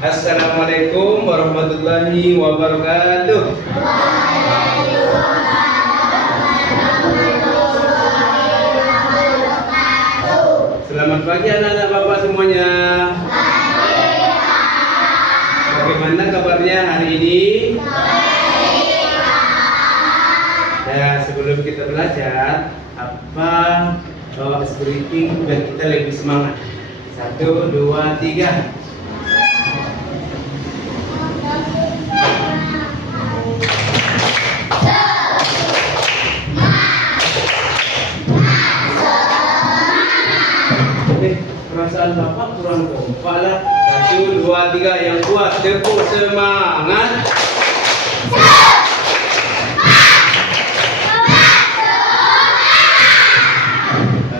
Assalamualaikum warahmatullahi wabarakatuh. Selamat pagi anak-anak Bapak semuanya. Bagaimana kabarnya hari ini? Ya, sebelum kita belajar, apa greeting biar kita lebih semangat. 1, 2, 3. Perasaan Bapak kurang kompak lah. 1, 2, 3 yang kuat. Tepuk semangat.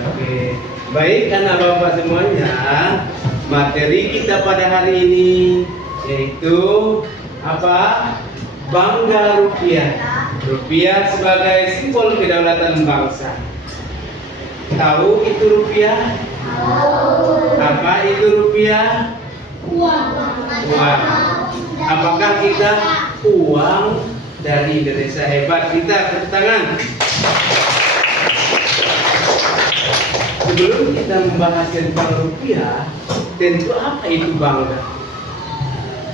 Oke, baik anak Bapak semuanya. Materi kita pada hari ini yaitu apa? Bangga rupiah. Rupiah sebagai simbol kedaulatan bangsa. Tahu itu rupiah? Apa itu rupiah? Uang. Apakah kita uang dari Indonesia? Hebat, kita tepuk tangan. Sebelum kita membahas tentang rupiah, tentu apa itu bangga?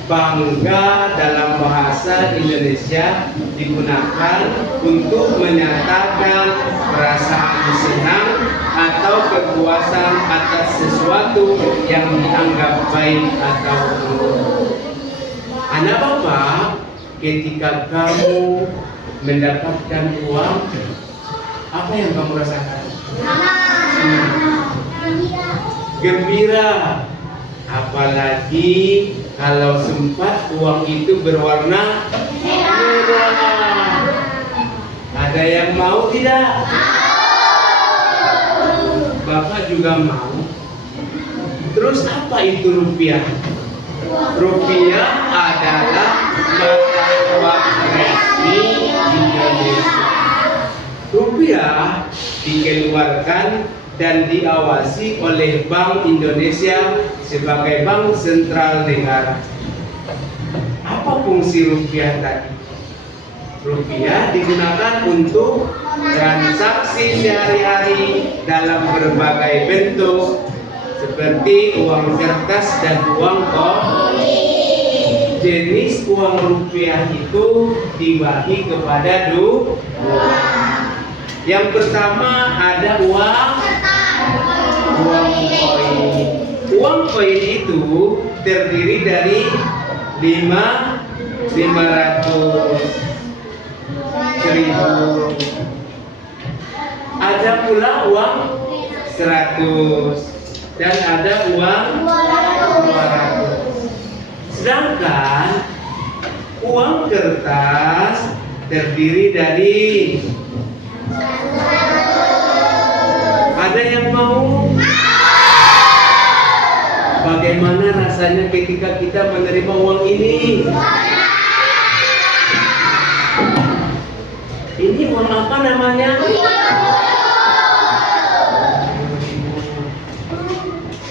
Bangga dalam bahasa Indonesia digunakan untuk menyatakan perasaan senang atau kepuasan atas sesuatu yang dianggap baik atau buruk. Anak Bapak, ketika kamu mendapatkan uang, apa yang kamu rasakan? Gembira. Apalagi kalau sempat uang itu berwarna merah. Ada yang mau tidak? Bapak juga mau. Terus apa itu rupiah? Rupiah adalah mata uang resmi Indonesia. Rupiah dikeluarkan dan diawasi oleh Bank Indonesia sebagai bank sentral negara. Apa fungsi rupiah tadi? Rupiah digunakan untuk transaksi sehari-hari dalam berbagai bentuk seperti uang kertas dan uang koin. Jenis uang rupiah itu dibagi kepada dua. Yang pertama ada uang koin. Uang koin itu terdiri dari 500, 1000. Ada pula uang 100 dan ada uang 200. Sedangkan uang kertas terdiri dari ada yang mau? Bagaimana rasanya ketika kita menerima uang ini? Ini uang apa namanya?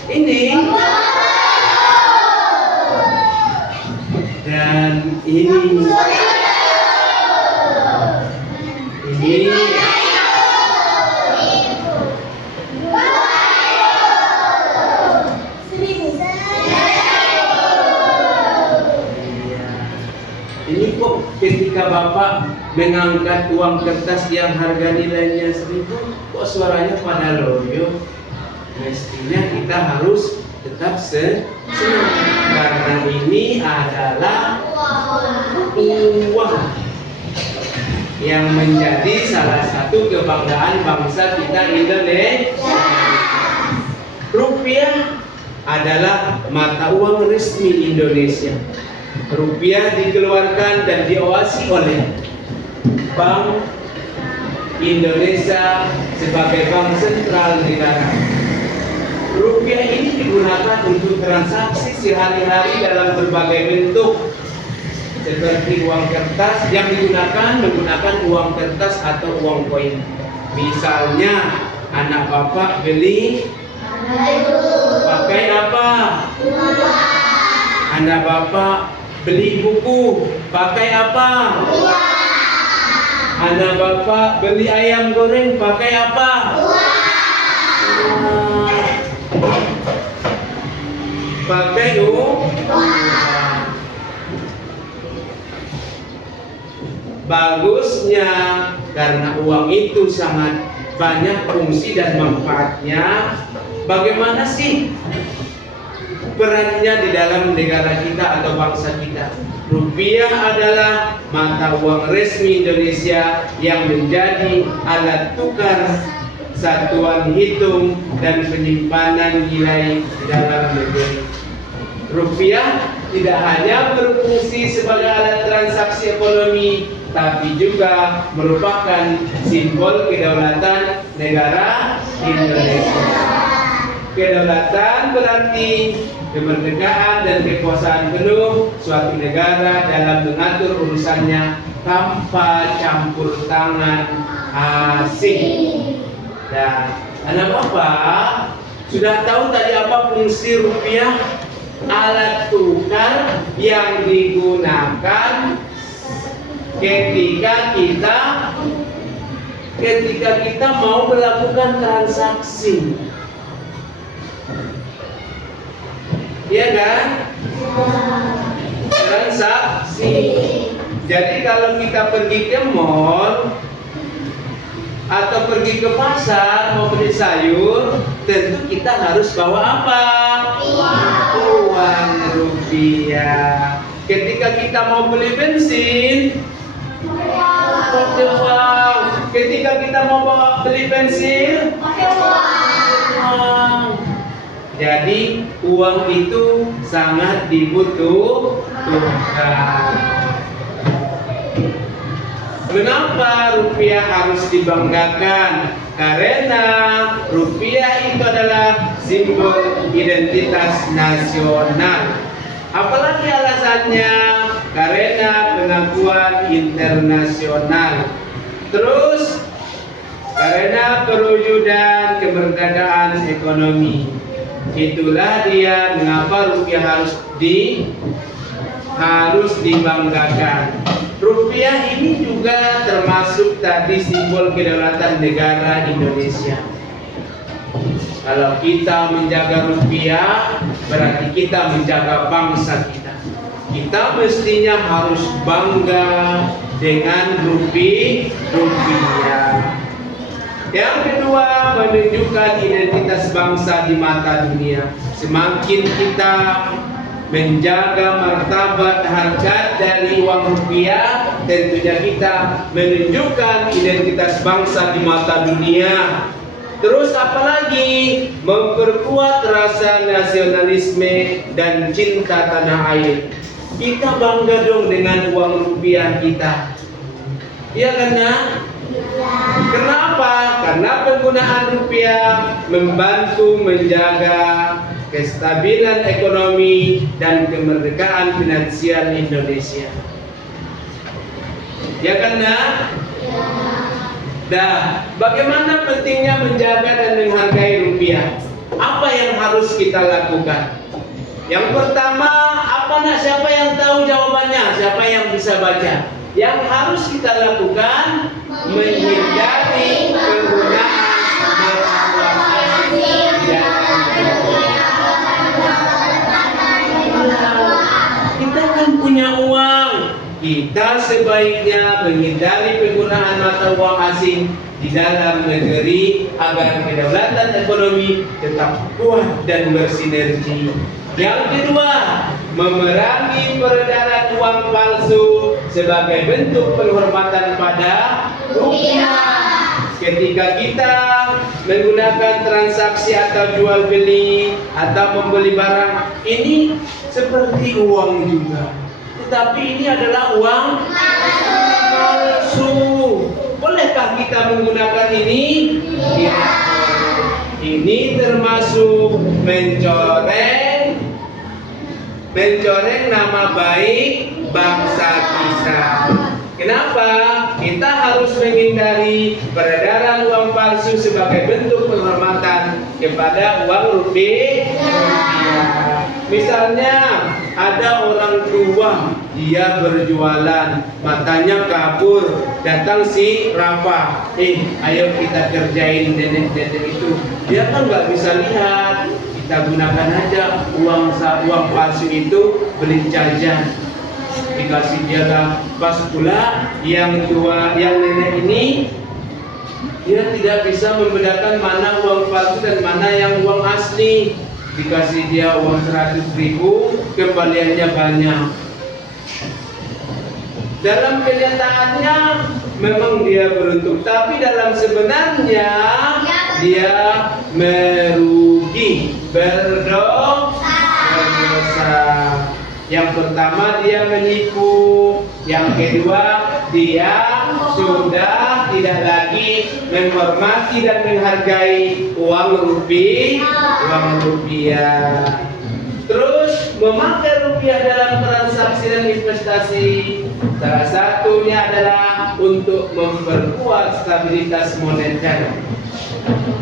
Ini. Dan ini. Ini kok ketika Bapak mengangkat uang kertas yang harga nilainya 1000, kok suaranya pada loyo? Mestinya kita harus tetap senang karena ini adalah uang yang menjadi salah satu kebanggaan bangsa kita Indonesia. Rupiah adalah mata uang resmi Indonesia. Rupiah dikeluarkan dan diawasi oleh Bank Indonesia sebagai bank sentral negara. Rupiah ini digunakan untuk transaksi sehari-hari dalam berbagai bentuk seperti uang kertas yang menggunakan uang kertas atau uang koin. Misalnya anak Bapak beli pakai apa? Anak bapak beli buku, pakai apa? Anak bapak beli ayam goreng, pakai apa? Pakai uang. Bagusnya karena uang itu sangat banyak fungsi dan manfaatnya. Bagaimana sih perannya di dalam negara kita atau bangsa kita? Rupiah adalah mata uang resmi Indonesia yang menjadi alat tukar, satuan hitung dan penyimpanan nilai di dalam negeri. Rupiah tidak hanya berfungsi sebagai alat transaksi ekonomi, tapi juga merupakan simbol kedaulatan negara Indonesia. Kedaulatan berarti kemerdekaan dan kekuasaan penuh suatu negara dalam mengatur urusannya tanpa campur tangan asing. Dan anak bapak sudah tahu tadi apa fungsi rupiah? Alat tukar yang digunakan ketika kita mau melakukan transaksi. Iya kan? Transaksi. Jadi kalau kita pergi ke mall atau pergi ke pasar mau beli sayur, tentu kita harus bawa apa? Uang rupiah. Ketika kita mau beli bensin, pakai uang. Ketika kita mau beli bensin, pakai uang. Jadi uang itu sangat dibutuhkan. Mengapa rupiah harus dibanggakan? Karena rupiah itu adalah simbol identitas nasional. Apalagi alasannya? Karena pengakuan internasional. Terus karena perwujudan kemerdekaan ekonomi. Itulah dia mengapa rupiah harus dibanggakan. Rupiah ini juga termasuk tadi simbol kedaulatan negara Indonesia. Kalau kita menjaga rupiah, berarti kita menjaga bangsa kita. Kita mestinya harus bangga dengan rupiah. Yang kedua, menunjukkan identitas bangsa di mata dunia. Semakin kita menjaga martabat harkat dari uang rupiah, tentunya kita menunjukkan identitas bangsa di mata dunia. Terus apalagi? Memperkuat rasa nasionalisme dan cinta tanah air. Kita bangga dong dengan uang rupiah kita. Iya kan? Kenapa? Karena penggunaan rupiah membantu menjaga kestabilan ekonomi dan kemerdekaan finansial Indonesia. Ya kan? Bagaimana pentingnya menjaga dan menghargai rupiah? Apa yang harus kita lakukan? Yang pertama, siapa yang tahu jawabannya? Siapa yang bisa baca? Yang harus kita lakukan, menghindari penggunaan mata uang asing. Kita kan punya uang. Kita sebaiknya menghindari penggunaan mata uang asing di dalam negeri agar kedaulatan ekonomi tetap kuat dan bersinergi. Yang kedua, memerangi peredaran uang palsu sebagai bentuk penghormatan pada rupiah. Ketika kita menggunakan transaksi atau jual beli atau membeli barang, ini seperti uang juga, tetapi ini adalah uang palsu. Bolehkah kita menggunakan ini? Ya. Ini termasuk mencoreng nama baik bangsa kita. Kenapa? Kita harus menghindari peredaran uang palsu sebagai bentuk penghormatan kepada uang rupiah. Misalnya ada orang tua, dia berjualan, matanya kabur, datang si Rafa, ayo kita kerjain nenek-nenek itu. Dia kan nggak bisa lihat, kita gunakan aja uang palsu itu beli jajan. Dikasih dia lah, pas pula yang tua, yang nenek ini dia tidak bisa membedakan mana uang palsu dan mana yang uang asli. Dikasih dia uang 100.000, kembaliannya banyak. Dalam kenyataannya memang dia beruntung, tapi dalam sebenarnya dia merugi, berdosa. Yang pertama dia menipu, yang kedua dia sudah tidak lagi menghormati dan menghargai uang rupiah. Terus memakai rupiah dalam transaksi dan investasi, salah satunya adalah untuk memperkuat stabilitas moneter,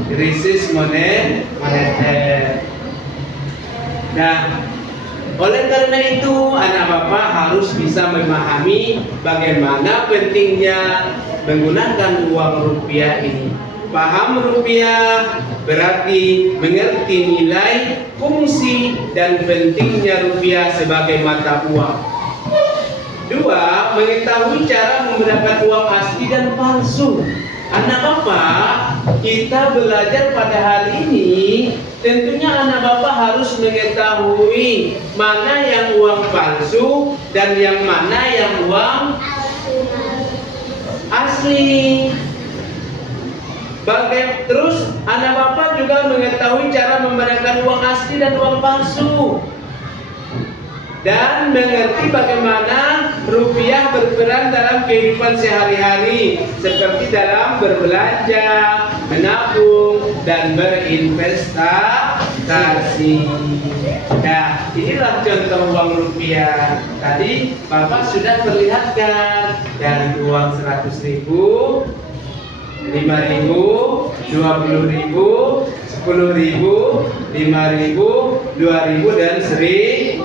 krisis moneter. Nah, oleh karena itu, anak bapak harus bisa memahami bagaimana pentingnya menggunakan uang rupiah ini. Paham rupiah berarti mengerti nilai, fungsi, dan pentingnya rupiah sebagai mata uang. Dua, mengetahui cara membedakan uang asli dan palsu. Anak bapak, kita belajar pada hari ini, tentunya anak bapak harus mengetahui mana yang uang palsu dan yang mana yang uang asli. Terus anak bapak juga mengetahui cara membedakan uang asli dan uang palsu, dan mengerti bagaimana rupiah berperan dalam kehidupan sehari-hari, seperti dalam berbelanja, menabung, dan berinvestasi. Nah, inilah contoh uang rupiah. Tadi Bapak sudah perlihatkan dari uang 100.000, 5.000, 20.000, 10.000, 5.000, 2.000, dan 1.000.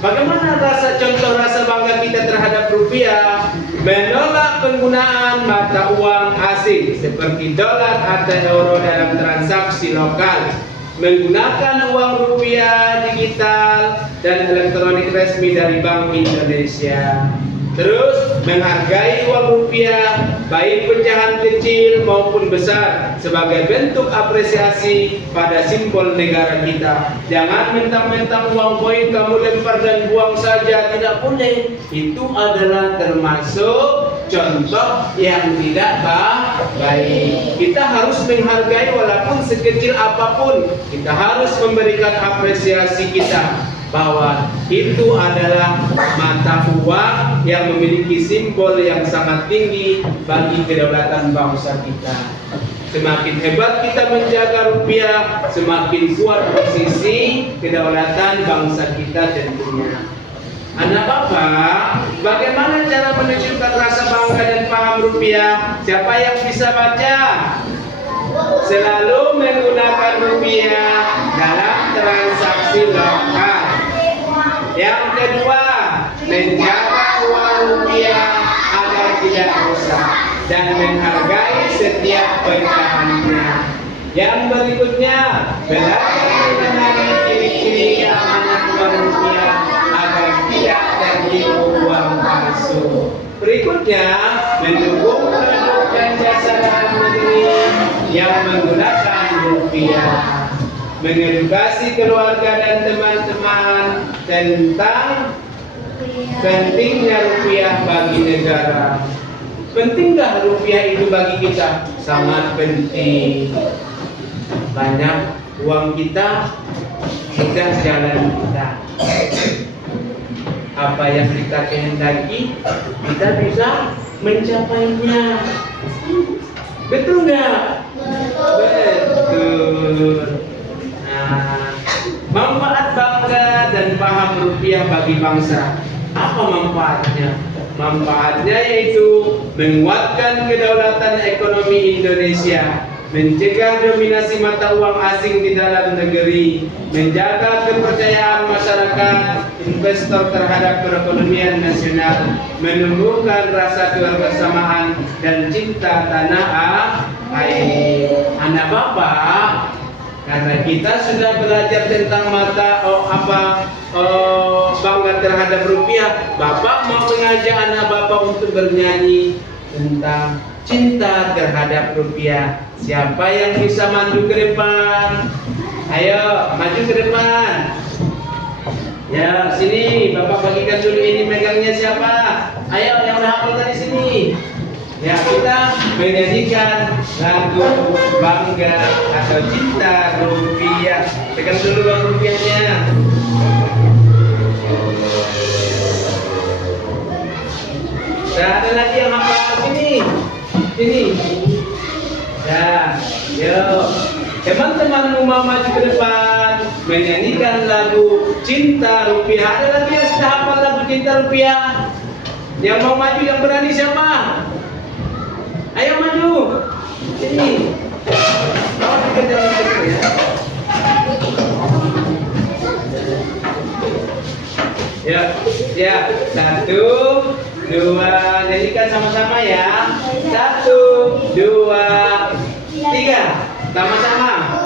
Bagaimana contoh rasa bangga kita terhadap rupiah? Menolak penggunaan mata uang asing seperti dolar atau euro dalam transaksi lokal, menggunakan uang rupiah digital dan elektronik resmi dari Bank Indonesia. Terus menghargai uang rupiah, baik pecahan kecil maupun besar, sebagai bentuk apresiasi pada simbol negara kita. Jangan mentang-mentang uang koin kamu lempar dan buang saja, tidak boleh. Itu adalah termasuk contoh yang tidak baik. Kita harus menghargai walaupun sekecil apapun. Kita harus memberikan apresiasi kita bahwa itu adalah mata uang yang memiliki simbol yang sangat tinggi bagi kedaulatan bangsa kita. Semakin hebat kita menjaga rupiah, semakin kuat posisi kedaulatan bangsa kita tentunya. Anak bapak, bagaimana cara menunjukkan rasa bangga dan paham rupiah? Siapa yang bisa baca? Selalu menggunakan rupiah dalam transaksi lokal. Yang kedua, menjaga uang rupiah agar tidak rusak dan menghargai setiap pecahannya. Yang berikutnya, belajar mengenai ciri-ciri keamanan uang rupiah agar tidak tertipu uang palsu. Berikutnya, mendukung produk dan jasa dalam negeri yang menggunakan rupiah. Mengedukasi keluarga dan teman-teman tentang pentingnya rupiah bagi negara. Pentinggah rupiah itu bagi kita? Sangat penting. Banyak uang kita sudah jalan kita. Apa yang kita kehendaki, kita bisa mencapainya. Betul nggak? Betul. Manfaat bangga dan paham rupiah bagi bangsa. Apa manfaatnya? Manfaatnya yaitu menguatkan kedaulatan ekonomi Indonesia, mencegah dominasi mata uang asing di dalam negeri, menjaga kepercayaan masyarakat investor terhadap perekonomian nasional, menumbuhkan rasa kebersamaan dan cinta tanah air. Anak Bapak, karena kita sudah belajar tentang bangga terhadap rupiah, Bapak mau mengajak anak Bapak untuk bernyanyi tentang cinta terhadap rupiah. Siapa yang bisa maju ke depan? Ayo, maju ke depan. Ya, sini Bapak bagikan dulu ini, megangnya siapa? Ayo, yang udah hafal tadi sini. Ya, kita menyanyikan lagu bangga atau cinta rupiah. Tekan dulu bang rupiahnya. Nah, ada lagi yang hafal sini. Sini. Ya, yuk. Teman-teman mau maju ke depan menyanyikan lagu cinta rupiah. Ada lagi yang sudah hafal lagu cinta rupiah? Yang mau maju yang berani siapa? Ayo maju. Sini. Oh, kita jalan dulu ya. Ya, ya. 1, 2, nyanyikan sama-sama ya. 1, 2, 3, sama-sama.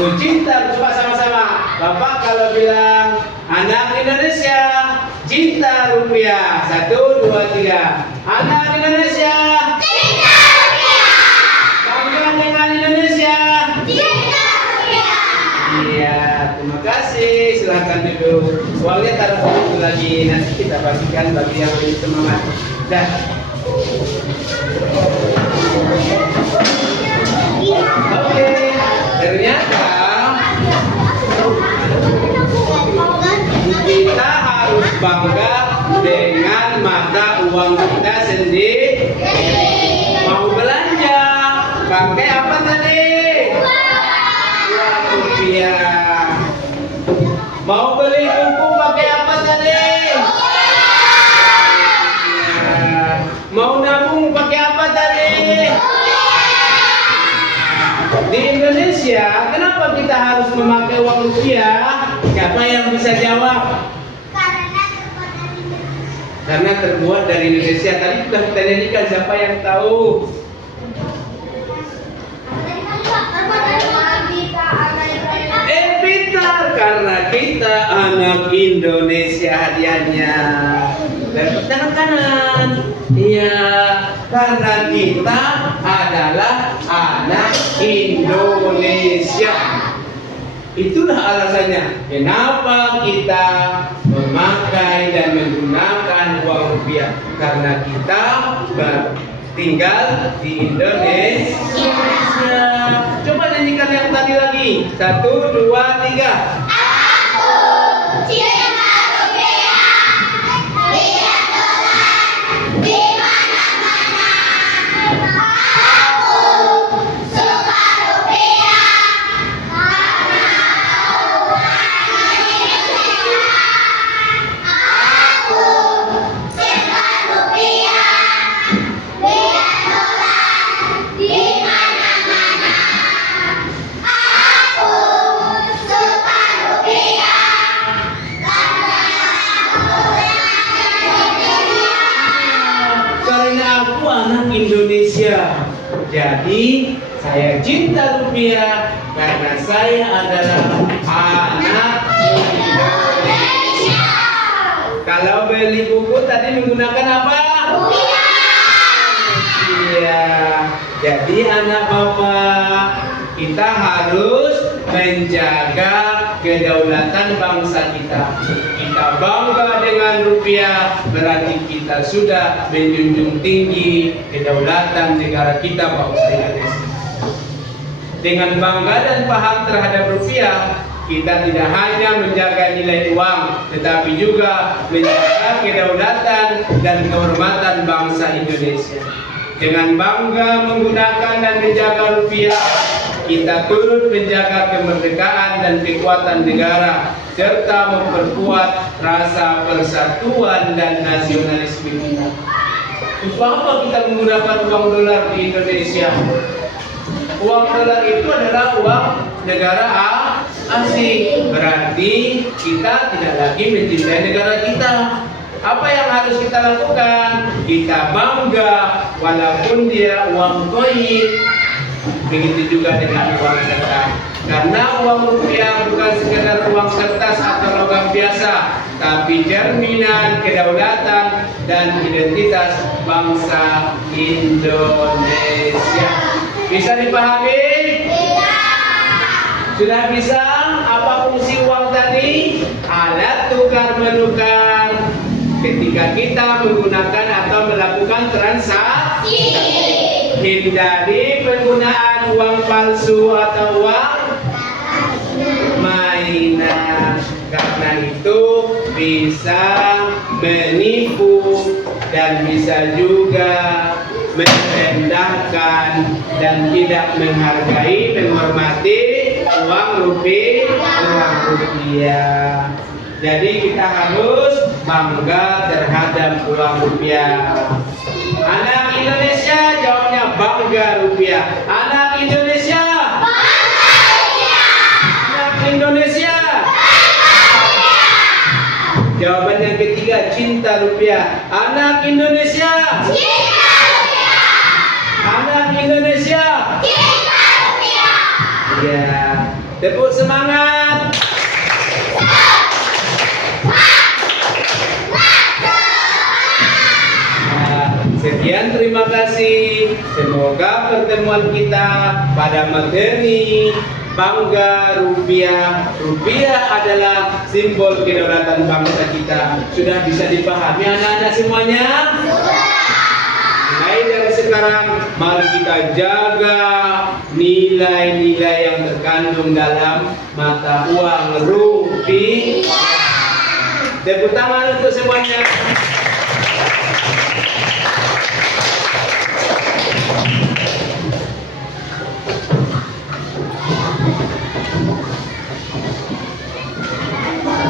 Aku cinta, coba sama-sama. Bapak kalau bilang anak Indonesia cinta rupiah. 1, 2, 3. Anak Indonesia cinta rupiah. Bangga dengan Indonesia cinta rupiah. Iya, terima kasih. Silakan duduk. Uangnya taruh dulu lagi. Nanti kita bagikan bagi yang lebih semangat. Dah. Oke, ternyata kita harus bangga dengan mata uang kita sendiri. Mau belanja, pakai apa tadi? Uang rupiah. Mau beli buku pakai apa tadi? Mau nabung pakai apa tadi? Di Indonesia, kenapa kita harus memakai uang rupiah? Siapa yang bisa jawab? Karena terbuat dari Indonesia. Tadi sudah kita nyanyikan, siapa yang tahu? Pintar, karena kita anak Indonesia hadiahnya. Dan tangan kanan. Iya, karena kita adalah anak Indonesia. Itulah alasannya kenapa kita memakai dan menggunakan uang rupiah, karena kita tinggal di Indonesia. Coba nyanyikan yang tadi lagi. 1, 2, 3. Aku cinta rupiah, lihat dolar di mana-mana. Aku suka rupiah karena orang Indonesia. Aku cinta rupiah, lihat dolar di mana-mana. Aku suka rupiah karena Karena aku anak Indonesia, jadi saya cinta rupiah karena saya adalah anak Indonesia. Kalau beli buku tadi menggunakan apa? Iya. Jadi anak bapak, kita harus menjaga kedaulatan bangsa kita. Kita bangga dengan rupiah, berarti kita sudah menjunjung tinggi kedaulatan negara kita, bangsa Indonesia. Dengan bangga dan paham terhadap rupiah, kita tidak hanya menjaga nilai uang, tetapi juga menjaga kedaulatan dan kehormatan bangsa Indonesia. Dengan bangga menggunakan dan menjaga rupiah, kita turut menjaga kemerdekaan dan kekuatan negara, serta memperkuat rasa persatuan dan nasionalisme kita. Untuk apa kita menggunakan uang dolar di Indonesia? Uang dolar itu adalah uang negara asing. Berarti kita tidak lagi mencintai negara kita. Apa yang harus kita lakukan? Kita bangga walaupun dia uang koin. Begitu juga dengan uang kertas. Karena uang rupiah bukan sekedar uang kertas atau logam biasa, tapi cerminan kedaulatan dan identitas bangsa Indonesia. Bisa dipahami? Sudah bisa? Apa fungsi uang tadi? Alat tukar menukar ketika kita menggunakan atau melakukan transaksi. Hindari penggunaan uang palsu atau uang mainan, karena itu bisa menipu dan bisa juga merendahkan dan tidak menghargai, menghormati uang rupiah. Jadi kita harus bangga terhadap uang rupiah. Anak Indonesia jawabnya bangga rupiah. Anak Indonesia bangga rupiah. Anak Indonesia bangga rupiah. Jawaban yang ketiga cinta rupiah. Anak Indonesia cinta rupiah. Anak Indonesia cinta rupiah. Ya, tepuk semangat. Sekian, terima kasih. Semoga pertemuan kita pada materi bangga rupiah. Rupiah adalah simbol kedaulatan bangsa kita. Sudah bisa dipahami anak-anak semuanya? Mulai dari sekarang, mari kita jaga nilai-nilai yang terkandung dalam mata uang rupiah. Tepuk tangan untuk semuanya.